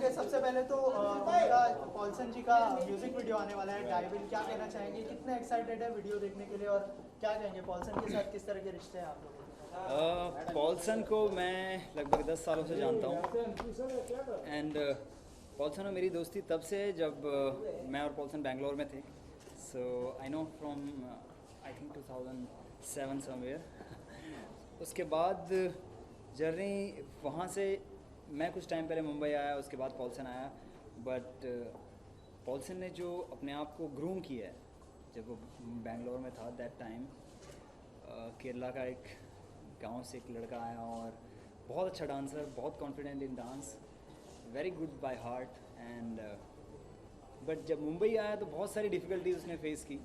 Okay, सबसे पहले तो उनका पॉल्सन जी का म्यूजिक वीडियो आने वाला है डाइविल, क्या कहना चाहेंगे, कितने एक्साइटेड है वीडियो देखने के लिए, और क्या कहेंगे पॉल्सन के साथ किस तरह के रिश्ते हैं आप लोगों के? पॉल्सन को मैं लगभग 10 सालों से जानता हूँ एंड पॉल्सन और मेरी दोस्ती तब से है जब मैं और पॉल्सन बैंगलोर में थे. So I know from I think 2007 somewhere. उसके बाद जर्नी वहाँ से मैं कुछ टाइम पहले मुंबई आया, उसके बाद पॉल्सन आया. बट पॉल्सन ने जो अपने आप को ग्रूम किया है जब वो बैंगलोर में था दैट टाइम, केरला का एक गांव से एक लड़का आया और बहुत अच्छा डांसर, बहुत confident in dance, very good by heart. And but जब मुंबई आया तो बहुत सारी डिफ़िकल्टीज उसने फेस की.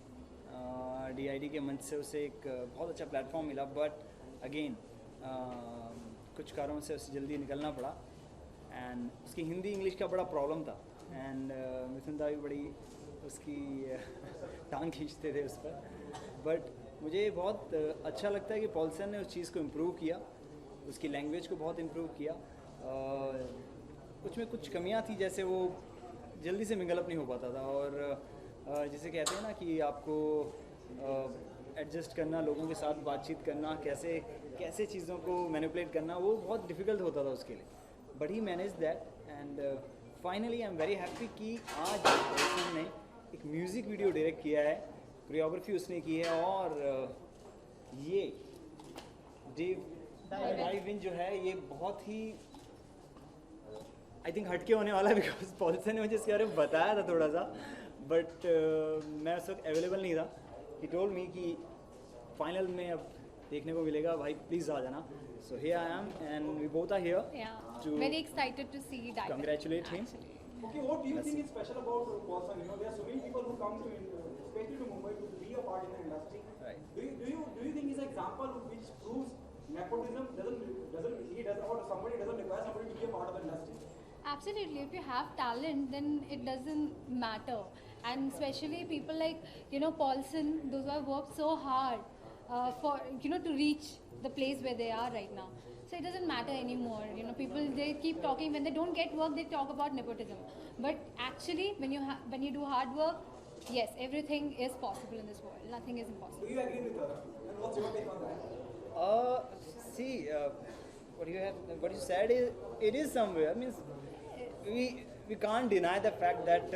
DID के मंच से उसे एक बहुत अच्छा प्लेटफॉर्म मिला, बट अगेन कुछ कारणों से उसे जल्दी निकलना पड़ा. एंड उसकी हिंदी इंग्लिश का बड़ा प्रॉब्लम था. एंड मिथुन दा भी बड़ी उसकी टांग खींचते थे उस पर. बट मुझे बहुत अच्छा लगता है कि पॉल्सन ने उस चीज़ को इम्प्रूव किया, उसकी लैंग्वेज को बहुत इम्प्रूव किया. कुछ में कुछ कमियां थी, जैसे वो जल्दी से मिंगल अप नहीं हो पाता था, और जिसे कहते हैं ना कि आपको एडजस्ट करना, लोगों के साथ बातचीत करना, कैसे कैसे चीज़ों को मैनिपुलेट करना, वो बहुत डिफ़िकल्ट होता था उसके लिए. But he manage that. And finally I am very happy कि आज पॉल्सन ने एक म्यूज़िक वीडियो डायरेक्ट किया है, कोरियोग्राफी उसने की है, और ये डाइव इन जो है ये बहुत ही आई थिंक हटके होने वाला है, बिकॉज पॉल्सन ने मुझे इसके बारे में बताया था थोड़ा सा, बट मैं उस वक्त अवेलेबल नहीं था. ही टोल्ड मी कि फाइनल में अब देखने को मिलेगा, भाई प्लीज़ आ जाना. So here I am and we both are here too very excited to see dive. Congratulate him. Okay, what do you think is special about Pawson? You know, there are so many people who come to, especially to Mumbai, to be a part in the industry. Right. Do you think is an example which proves nepotism doesn't or somebody doesn't require somebody to be a part of the industry? Absolutely. If you have talent, then it doesn't matter. And especially people like, Paulson, those who have worked so hard for, to reach the place where they are right now. So it doesn't matter anymore. People, they keep talking. When they don't get work, they talk about nepotism. But actually, when you do hard work, yes, everything is possible in this world. Nothing is impossible. Do you agree with her? And what's your take on that? See, what you said is, it is somewhere. I mean, we can't deny the fact that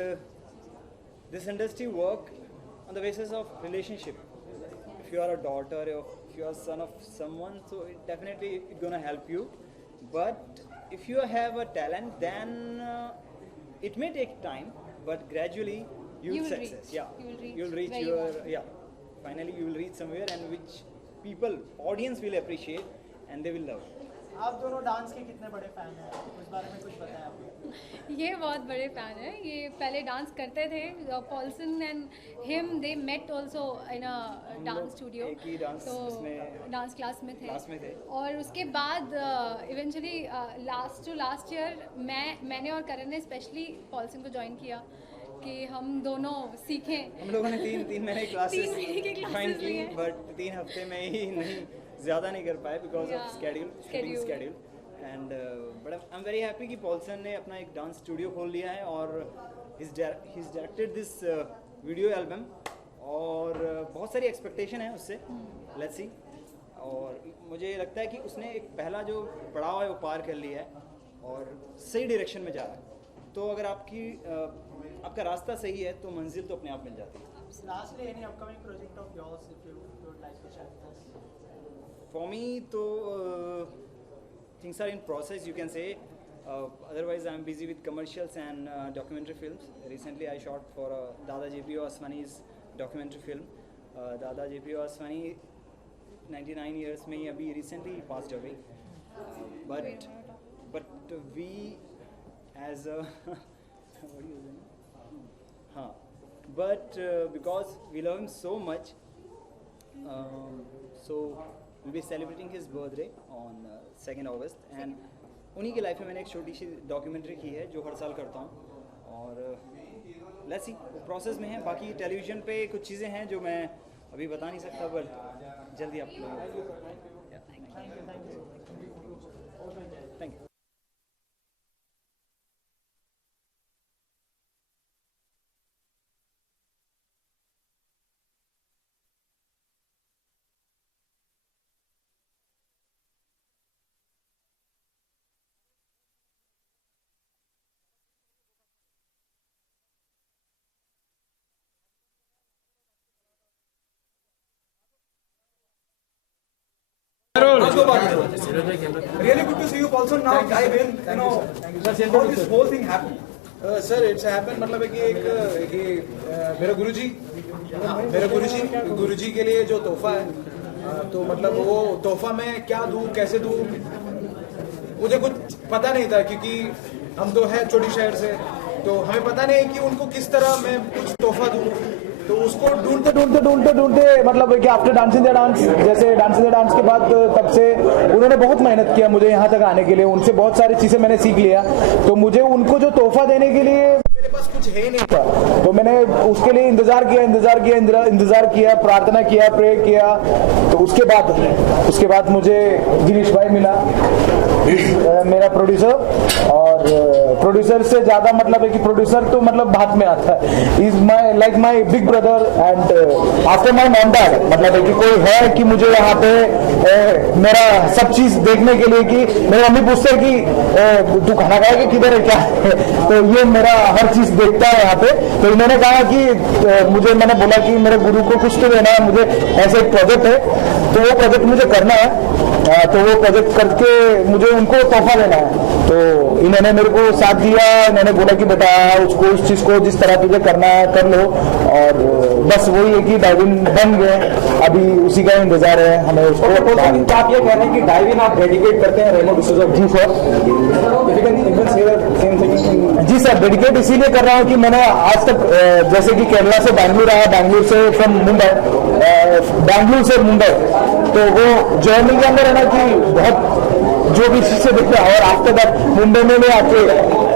this industry work on the basis of relationship. If you are a daughter, if you are son of someone, so it definitely it's gonna help you. But if you have a talent, then it may take time, but gradually you will success. Reach. Yeah, You will reach your where you finally you will reach somewhere, and which audience will appreciate and they will love. आप दोनों dance के कितने बड़े fan हैं, उस बारे में कुछ बताएं आप. ये बहुत बड़े फैन है. ये पहले डांस करते थे. Paulson and him they met also in a dance studio, एक ही डांस क्लास में थे. और उसके बाद इवेंचुअली लास्ट ईयर मैंने और करण ने स्पेशली पॉल्सन को ज्वाइन किया कि हम दोनों सीखें. हम लोगों ने तीन महीने की क्लासेस ज्वाइन की, बट 3 हफ्ते में ही नहीं, ज़्यादा नहीं कर पाए because of schedule. And but I am very happy कि पॉल्सन ने अपना एक डांस स्टूडियो खोल लिया है, और he's directed this video album, और बहुत सारी एक्सपेक्टेशन है उससे. Let's see. और मुझे लगता है कि उसने एक पहला जो पड़ाव है वो पार कर लिया है और सही डायरेक्शन में जा रहा है. तो अगर आपका रास्ता सही है तो मंजिल तो अपने आप मिल जाती है. Lastly, any upcoming project of yours if you would like to share with us? For me, तो things are in process, you can say. Otherwise, I'm busy with commercials and documentary films. Recently, I shot for Dada J.P. Osmani's documentary film. Dada J.P. Osmani 99 years में ही अभी recently passed away. But we as a what do you say? But because we love him so much, so we'll be celebrating his birthday on 2nd August, and उन्हीं के life में मैंने एक छोटी सी documentary की है जो हर साल करता हूँ, और लेट्स सी, वो प्रोसेस में है. बाकी टेलीविज़न पे कुछ चीज़ें हैं जो मैं अभी बता नहीं सकता, बट जल्दी आप लोग. Thank you. दो बात really good to see you Paulson now dive in you know how this whole thing happened sir it's happen मतलब है कि एक मेरे गुरुजी के लिए जो तोहफा है तो मतलब वो तोहफा मैं क्या दूं कैसे दूं मुझे कुछ पता नहीं था क्योंकि हम तो है छोटी शहर से तो हमें पता नहीं कि उनको किस तरह मैं कुछ तोहफा दूं तो उसको ढूंढते मतलब कि आफ्टर डांसिंग द डांस जैसे डांसिंग द डांस के बाद तब से उन्होंने बहुत मेहनत किया मुझे यहाँ तक आने के लिए उनसे बहुत सारी चीजें मैंने सीख लिया तो मुझे उनको जो तोहफा देने के लिए मेरे पास कुछ है नहीं था तो मैंने उसके लिए इंतजार किया प्रार्थना किया प्रे किया तो उसके बाद मुझे गिरीश भाई मिला मेरा प्रोड्यूसर और प्रोड्यूसर से ज्यादा मतलब है कि प्रोड्यूसर तो मतलब बात में आता है is my like my big brother and after my mom dad मतलब है कि कोई है कि मुझे यहाँ पे मेरा सब चीज देखने के लिए कि मेरी मम्मी पूछते है कि तू खाना खाएगा किधर है क्या तो ये मेरा हर चीज देखता है यहाँ पे तो इन्होंने कहा कि मुझे मैंने बोला कि मेरे गुरु को कुछ तो देना है मुझे ऐसे एक प्रोजेक्ट है तो वो प्रोजेक्ट मुझे करना है तो वो प्रोजेक्ट करके मुझे उनको तोहफा देना है तो इन्होंने मेरे को साथ दिया इन्होंने बोला कि बेटा उसको उस चीज को जिस तरह तुझे करना है कर लो और बस वही है कि डाइविन बन गए अभी उसी का इंतजार है हमें उसको आप ये कह रहे हैं कि डाइविन आप डेडिकेट करते हैं रेमो डिसूजा जी सर जी सर डेडिकेट इसीलिए कर रहा हूँ कि मैंने आज तक जैसे कि केरला से बैंगलोर आया बैंगलोर से फ्रॉम बैंगलोर से मुंबई तो वो जर्नी के अंदर है ना कि बहुत जो भी चीजें देखते हैं और आफ्टर दैट मुंबई में आके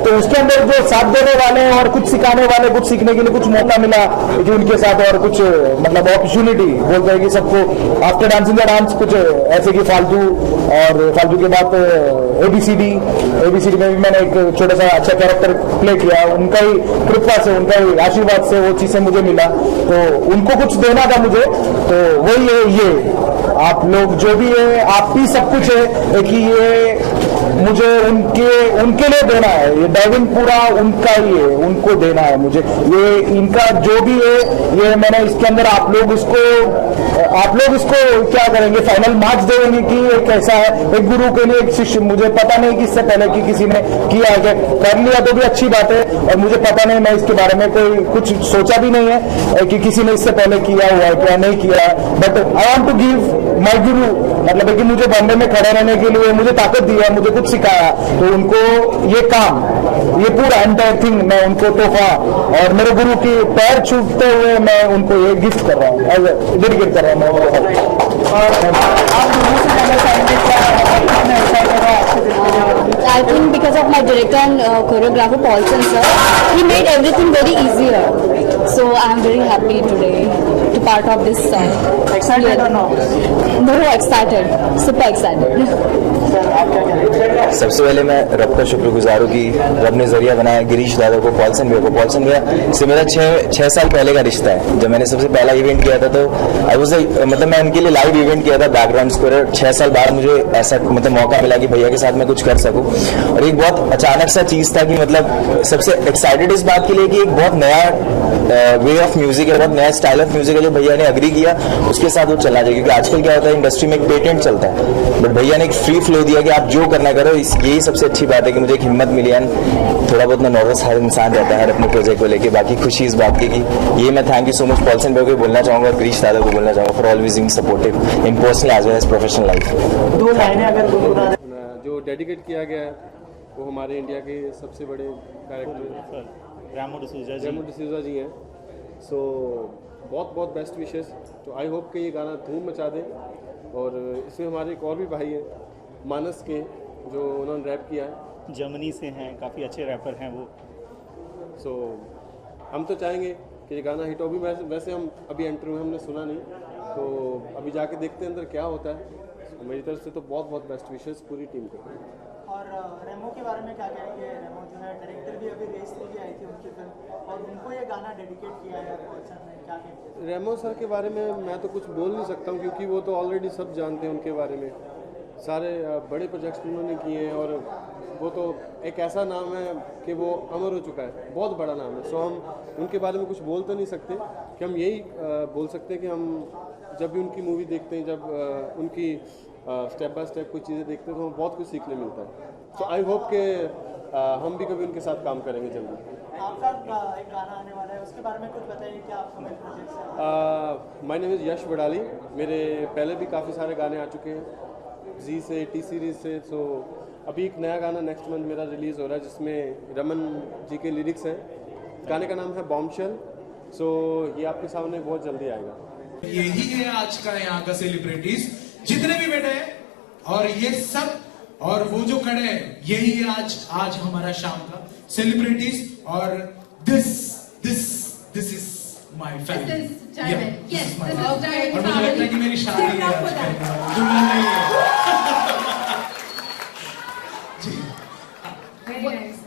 तो उसके अंदर जो साथ देने वाले हैं और कुछ सिखाने वाले कुछ सीखने के लिए कुछ मौका मिला कि उनके साथ और कुछ मतलब अपॉर्चुनिटी बोलते हैं कि सबको आफ्टर डांसिंग द डांस कुछ ऐसे कि फालतू के बाद एबीसीडी में भी मैंने एक छोटा सा अच्छा कैरेक्टर प्ले किया उनका ही कृपा से उनका ही आशीर्वाद से वो चीजें मुझे मिला तो उनको कुछ देना था मुझे तो वही है ये आप लोग जो भी है आप भी सब कुछ है कि ये मुझे उनके लिए देना है ये डाइविंग पूरा उनका ही है उनको देना है मुझे ये इनका जो भी है ये मैंने इसके अंदर आप लोग इसको क्या करेंगे फाइनल मार्क्स देंगे कि ये कैसा है एक गुरु के लिए एक शिष्य मुझे पता नहीं कि इससे पहले कि किसी ने किया है कर लिया तो भी अच्छी बात है और मुझे पता नहीं मैं इसके बारे में कोई कुछ सोचा भी नहीं है कि किसी ने इससे पहले किया हुआ है क्या नहीं किया है but I want to give my guru मतलब है कि मुझे बॉम्बे में खड़े रहने के लिए मुझे ताकत दिया मुझे कुछ सिखाया तो उनको ये काम ये पूरा एंटायर थिंग मैं उनको तोहफा और मेरे गुरु के पैर छूटते हुए मैं उनको ये गिफ्ट कर रहा हूँ डेडिकेट कर रहा हूँ I think because of my director and choreographer Paulson sir, he made everything very easier. So I am very happy today to part of this song. Excited or no? No, excited, super excited. सबसे पहले मैं रब का शुक्रगुजार हूँ कि रब ने जरिया बनाया गिरीश दादा को पॉल्सन भैया से मेरा 6 साल पहले का रिश्ता है जब मैंने सबसे पहला इवेंट किया था तो आई वाज मतलब मैं उनके लिए लाइव इवेंट किया था बैकग्राउंड स्कोर 6 साल बाद मुझे ऐसा मतलब मौका मिला कि भैया के साथ मैं कुछ कर सकूं और एक बहुत अचानक सा चीज था कि मतलब सबसे एक्साइटेड इस बात के लिए कि एक बहुत नया वे ऑफ म्यूजिक है बहुत नया स्टाइल ऑफ म्यूजिक है जो भैया ने अग्री किया उसके साथ वो चलना चाहिए क्योंकि आजकल क्या होता है इंडस्ट्री में एक पेटेंट चलता है बट भैया ने एक फ्री फ्लो दिया कि आप जो करना करो यही सबसे अच्छी बात है कि मुझे एक हिम्मत मिली है थोड़ा बहुत ना नर्वस हर इंसान रहता है अपने प्रोजेक्ट को लेके बाकी खुशी इस बात की कि ये मैं thank you so much Paulson भाई को बोलना चाहूंगा और गिरीश दादा को बोलना चाहूँगा for always being supportive in personal as well as professional life दो लाइनें अगर गुनगुना जो डेडिकेट किया गया है वो हमारे इंडिया के सबसे बड़े डायरेक्टर रेमो डिसूजा जी हैं सो बहुत बेस्ट विशेस तो आई होप कि ये गाना धूम मचा दे और इसमें हमारे एक और भी भाई हैं मानस के जो उन्होंने रैप किया है जर्मनी से हैं काफ़ी अच्छे रैपर हैं वो सो हम तो चाहेंगे कि ये गाना हिट हो भी वैसे हम अभी एंटर हुए हमने सुना नहीं तो अभी जाके देखते हैं अंदर क्या होता है तो मेरी तरफ से तो बहुत बेस्ट विशेस पूरी टीम को और रेमो के बारे में क्या कहेंगे रेमो जो है डायरेक्टर भी अभी रेस लेके आई थी उनकी फिल्म और उनको ये गाना डेडिकेट किया है पॉल्सन ने क्या कहेंगे रेमो सर के बारे में मैं तो कुछ बोल नहीं सकता हूँ क्योंकि वो तो ऑलरेडी सब जानते हैं उनके बारे में सारे बड़े प्रोजेक्ट्स उन्होंने किए हैं और वो तो एक ऐसा नाम है कि वो अमर हो चुका है बहुत बड़ा नाम है सो हम उनके बारे में कुछ बोल तो नहीं सकते कि हम यही बोल सकते हैं कि हम जब भी उनकी मूवी देखते हैं जब उनकी स्टेप बाय स्टेप कुछ चीज़ें देखते हैं तो हमें बहुत कुछ सीखने मिलता है। सो आई होप कि हम भी कभी उनके साथ काम करेंगे जल्दी। आपका एक गाना आने वाला है, उसके बारे में कुछ बताइए क्या आपको मेरे प्रोजेक्ट से? माय नेम इज़ यश बड़ाली। मेरे पहले भी काफ़ी सारे गाने आ चुके हैं जी से, टी सीरीज से। सो अभी एक नया गाना नेक्स्ट मंथ मेरा रिलीज़ हो रहा है जिसमें रमन जी के लिरिक्स हैं। गाने का नाम है बॉम्बशेल। सो ये आपके सामने बहुत जल्दी आएगा। यही है आज का यहाँ का सेलिब्रिटीज जितने भी बैठे हैं, और ये सब और वो जो खड़े हैं, यही है आज हमारा शाम का सेलिब्रिटीज। और दिस इज माय फैमिली। और मुझे लगता है कि मेरी शादी है आज, दुल्हन नहीं है। Very nice.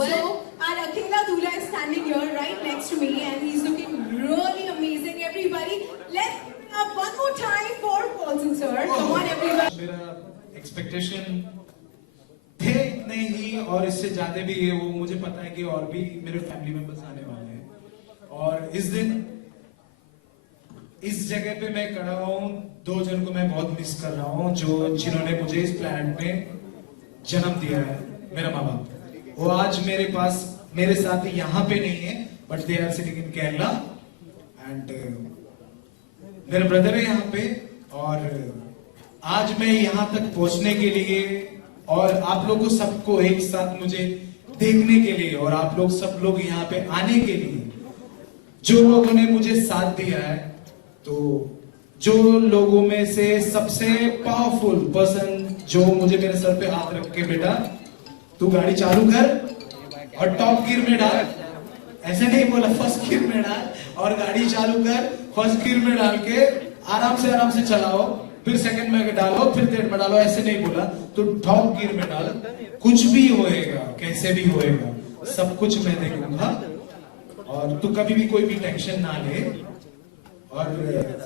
Well, our Akela Dula is standing here right next to me and he's looking really amazing. Everybody, let's give up one more time for Paulson sir. Come on everybody. मेरा expectation थे इतने ही और इससे ज्यादा भी है। वो मुझे पता है कि और भी मेरे फैमिली मेंबर्स आने वाले हैं। और इस दिन इस जगह पे मैं खड़ा हूँ, दो जन को मैं बहुत मिस कर रहा हूँ जिन्होंने मुझे इस प्लेनेट में जन्म दिया है, मेरा माँ बाप। वो आज मेरे पास मेरे साथ यहाँ पे नहीं है, but they are sitting in Kerala and मेरा ब्रदर है यहाँ पे। और आज मैं यहाँ तक पहुंचने के लिए और आप लोगों को सबको एक साथ मुझे देखने के लिए और आप लोग सब लोग यहाँ पे आने के लिए जो लोगों ने मुझे साथ दिया है, तो जो लोगों में से सबसे पावरफुल पर्सन जो मुझे मेरे सर पे हाथ रख के, बेटा तू गाड़ी चालू कर और टॉप गियर में डाल, ऐसे नहीं बोला, फर्स्ट गियर में डाल और गाड़ी चालू कर, फर्स्ट गियर में डाल के आराम से चलाओ, फिर सेकंड में डालो, फिर थर्ड में डालो, ऐसे नहीं बोला, तो टॉप गियर में डाल। कुछ भी होएगा, कैसे भी होएगा, सब कुछ मैं देखूंगा और तू कभी भी कोई भी टेंशन ना ले। और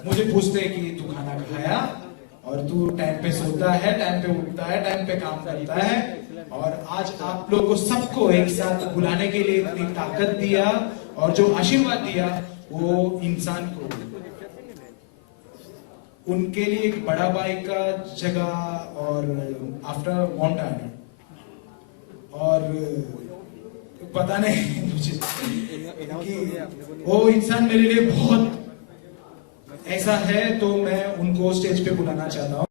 मुझे पूछते हैं कि तू खाना खाया, और तू टाइम पे सोता है, टाइम पे उठता है, टाइम पे काम करता है। और आज आप लोग को सबको एक साथ बुलाने के लिए इतनी ताकत दिया और जो आशीर्वाद दिया, वो इंसान को उनके लिए एक बड़ा भाई का जगह और आफ्टर वॉन्ट आया। और पता नहीं मुझे कि वो इंसान मेरे लिए बहुत ऐसा है, तो मैं उनको स्टेज पे बुलाना चाहता हूँ।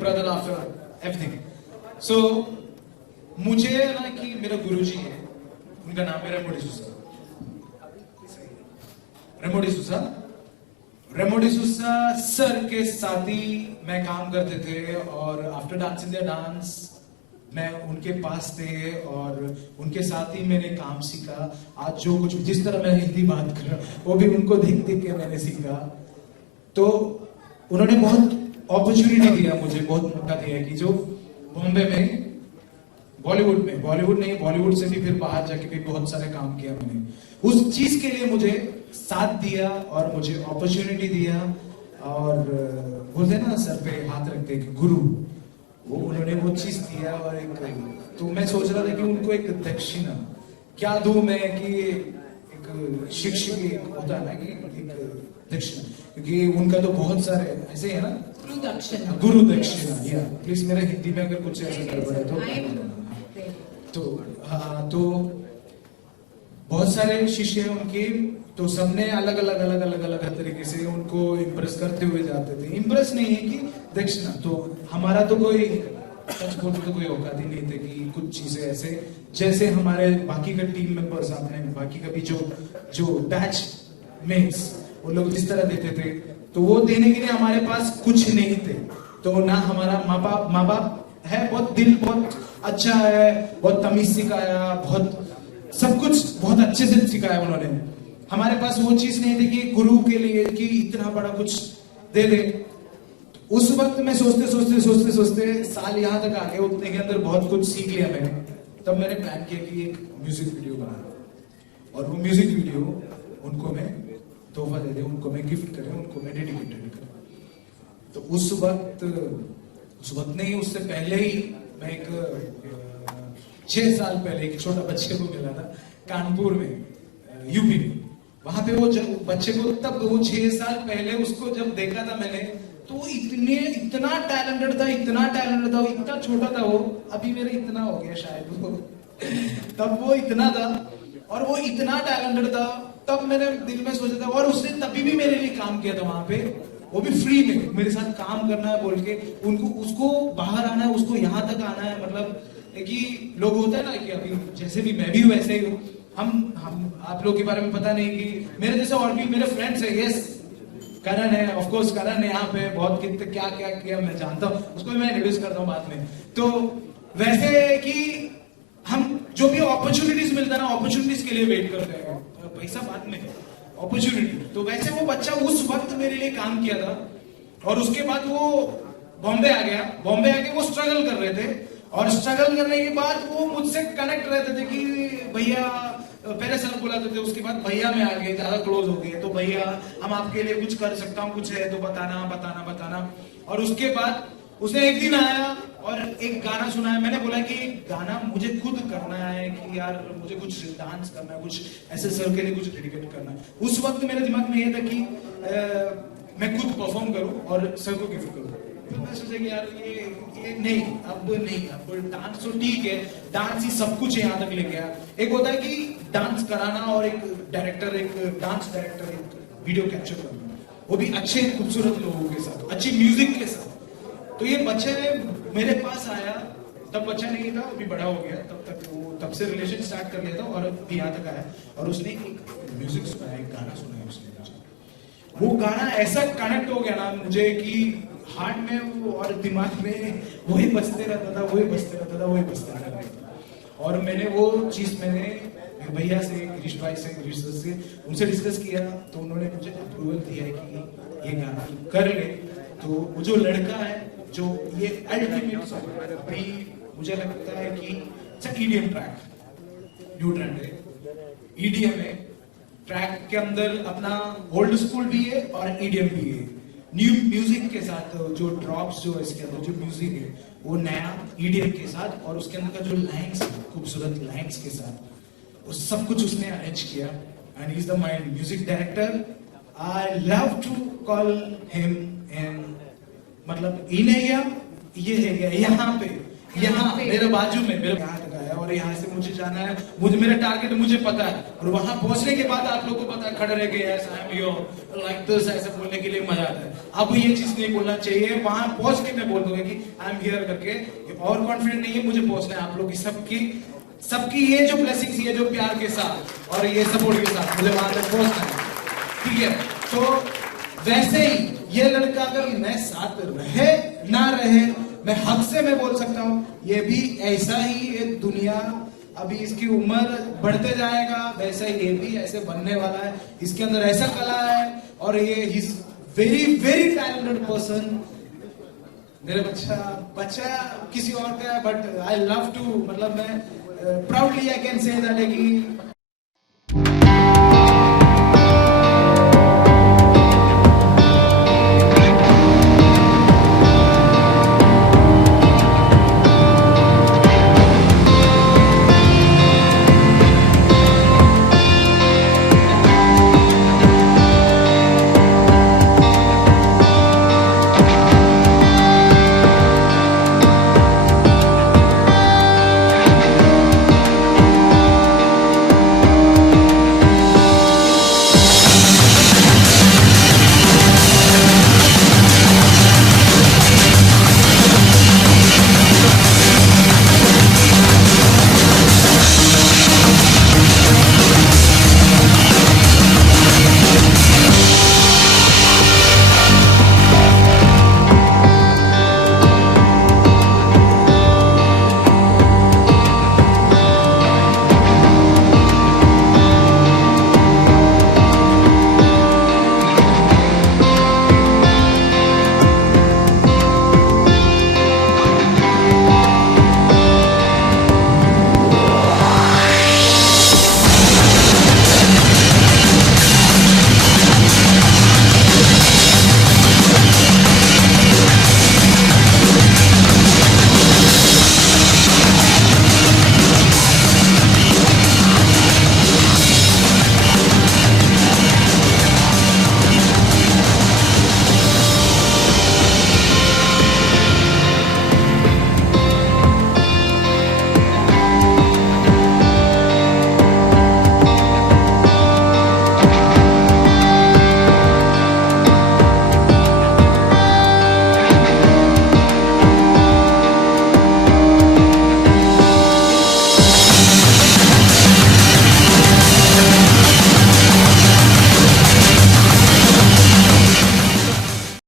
Brother after everything. सो मुझे ना कि मेरा गुरुजी है, उनका नाम है रेमो डिसूजा सर के साथ ही मैं काम करते थे। और आफ्टर डांसिंग द डांस मैं उनके पास थे और उनके साथ ही मैंने काम सीखा। आज जो कुछ जिस तरह मैं हिंदी बात कर रहा हूँ, वो भी उनको देख देख के मैंने सीखा। तो उन्होंने बहुत अपॉर्चुनिटी दिया मुझे, बहुत मौका दिया कि जो बॉम्बे में बॉलीवुड से भी फिर बाहर जाके भी बहुत सारे काम किया मैंने। उस चीज के लिए मुझे साथ दिया और मुझे अपॉर्चुनिटी दिया। और बोलते ना सर पे हाथ रखते कि गुरु, वो उन्होंने वो चीज दिया। और एक तो मैं सोच रहा था कि उनको एक दक्षिणा क्या दूं मैं, कि एक शिक्षक होता है ना कि एक दक्षिणा, क्योंकि उनका तो बहुत सारे ऐसे है ना, गुरु दक्षिणा। या प्लीज मेरे हिंदी में अगर कुछ ऐसा गड़बड़ है तो हाँ, तो बहुत सारे शिष्य हैं उनके, तो सबने अलग अलग तरीके से उनको इम्प्रेस करते हुए जाते थे। इम्प्रेस नहीं है कि दक्षिणा, तो हमारा तो कोई सच बोलते तो कोई औकात ही नहीं थे कि कुछ चीजें ऐसे जैसे हमारे बाकी का टीम मेंबर्स, आपने बाकी का भी जो बैच मेट्स वो लोग जिस तरह देते थे, तो वो देने के लिए हमारे पास कुछ नहीं थे। तो ना हमारा माँ बाप है, बहुत दिल बहुत अच्छा है, बहुत तमीज सिखाया, बहुत सब कुछ बहुत अच्छे से सिखाया उन्होंने। हमारे पास वो चीज नहीं थी कि गुरु के लिए कि इतना बड़ा कुछ दे दे। उस वक्त मैं सोचते साल यहाँ तक आ गए, उतने के अंदर बहुत कुछ सीख लिया मैंने। तब मैंने प्लान किया कि एक म्यूजिक वीडियो बनाना, और वो म्यूजिक वीडियो उनको मैं तोहफा दे दे, उनको मैं गिफ्ट करें, उनको मैं डेडिकेटेड करें। तो उस वक्त नहीं, उससे पहले ही मैं एक 6 साल पहले एक छोटा बच्चे को मिला था कानपुर में, यूपी में। वहां पे वो बच्चे को तब वो 6 साल पहले उसको जब देखा था मैंने, तो वो इतना टैलेंटेड था, इतना छोटा था वो, अभी मेरे इतना हो गया शायद वो तब वो इतना था और वो इतना टैलेंटेड था। तब मैंने दिल में सोचा था, और उसने तभी भी मेरे लिए काम किया था वहां पे, वो भी फ्री में मेरे साथ काम करना है बोल के, उसको बाहर आना है, उसको यहाँ तक आना है। मतलब कि लोग होता है ना कि अभी जैसे भी मैं भी वैसे ही हूँ, हम आप लोग के बारे में पता नहीं कि मेरे जैसे और भी मेरे फ्रेंड्स है। यस, करण है, ऑफ कोर्स करण है यहाँ पे, बहुत क्या किया मैं जानता हूँ, उसको भी मैं इंट्रोड्यूस करता हूँ बाद में। तो वैसे कि हम जो भी अपॉर्चुनिटीज मिलता है ना, अपॉर्चुनिटीज के लिए वेट करते हैं, पैसा बाद में, अपॉर्चुनिटी। तो वैसे वो बच्चा उस वक्त मेरे लिए काम किया था, और उसके बाद वो बॉम्बे आ गया। बॉम्बे आके वो स्ट्रगल कर रहे थे, और स्ट्रगल करने के बाद वो मुझसे कनेक्ट रहते थे कि भैया, पहले सर बुलाते थे, उसके बाद भैया में आ गए, ज्यादा क्लोज हो गए, तो भैया हम आपके लिए कुछ कर सकता हूँ, कुछ है तो बताना। और उसके बाद उसने एक दिन आया और एक गाना सुनाया। मैंने बोला कि गाना मुझे खुद करना है, कि यार मुझे कुछ डांस करना है, कुछ ऐसे सर के लिए कुछ डेडिकेट करना है। उस वक्त मेरे दिमाग में ये था कि मैं खुद परफॉर्म करूं और सर को गिफ्ट करूं। तो मैं सोचा कि यार ये नहीं, अब डांस तो ठीक है, डांस ही सब कुछ यहाँ तक ले गया। एक होता है कि डांस कराना, और एक डायरेक्टर, एक डांस डायरेक्टर, एक वीडियो कैप्चर करना, वो भी अच्छे खूबसूरत लोगों के साथ, अच्छी म्यूजिक के साथ। तो ये बच्चे मेरे पास आया, तब बच्चा नहीं था, अभी बड़ा हो गया, तब से रिलेशन स्टार्ट कर लिया था, और अभी यहाँ तक आया। और उसने एक म्यूजिक सुनाया, एक गाना सुनाया उसने। वो गाना ऐसा कनेक्ट हो गया ना मुझे कि हार्ट में वो और दिमाग में वही बजते रहता था। और मैंने वो चीज भैया से, गिरीश भाई से, उनसे डिस्कस किया, तो उन्होंने मुझे अप्रूवल दिया है कि ये गाना कर ले। तो वो जो लड़का है, जो ये अल्टीमेट सॉन्ग, अभी मुझे लगता है कि ईडीएम ट्रैक, न्यू ट्रेंड है, ईडीएम है। ट्रैक के अंदर अपना ओल्ड स्कूल भी है और ईडीएम भी है। न्यू म्यूजिक के साथ जो ड्रॉप्स, जो इसके अंदर जो म्यूजिक है वो नया ईडीएम के साथ, और उसके अंदर का जो लाइन्स है, खूबसूरत लाइन्स के साथ, वो सब कुछ उसने अरेंज किया। And he is the my music director. I love to call him in, मतलब इन एरिया, ये है यहाँ पे, यहाँ मेरे बाजू में, मेरे यहाँ तक आया, और यहाँ से मुझे जाना है, मेरा टारगेट मुझे पता है। और वहां पहुंचने के बाद आप लोगों को पता है, खड़े रह गए ऐसे बोलने के लिए मजा आता है। अब ये चीज नहीं बोलना चाहिए, वहां पहुंच के मैं बोल दूंगा कि आई एम हियर करके, और कॉन्फिडेंट नहीं है, मुझे पहुंचना है आप लोग की सबकी ये जो ब्लेसिंग्स, ये जो प्यार के साथ और ये सपोर्ट के साथ मुझे वहां तक पहुंचना है, ठीक है। तो वैसे ही ये लड़का अगर मैं साथ रहे ना रहे, मैं हक से मैं बोल सकता हूँ, ये भी ऐसा ही, ये दुनिया अभी इसकी उम्र बढ़ते जाएगा, वैसे ये भी ऐसे बनने वाला है। इसके अंदर ऐसा कला है, और ये he is very very talented person. मेरा बच्चा किसी और का है, बट आई लव टू, मतलब मैं proudly I can say that कि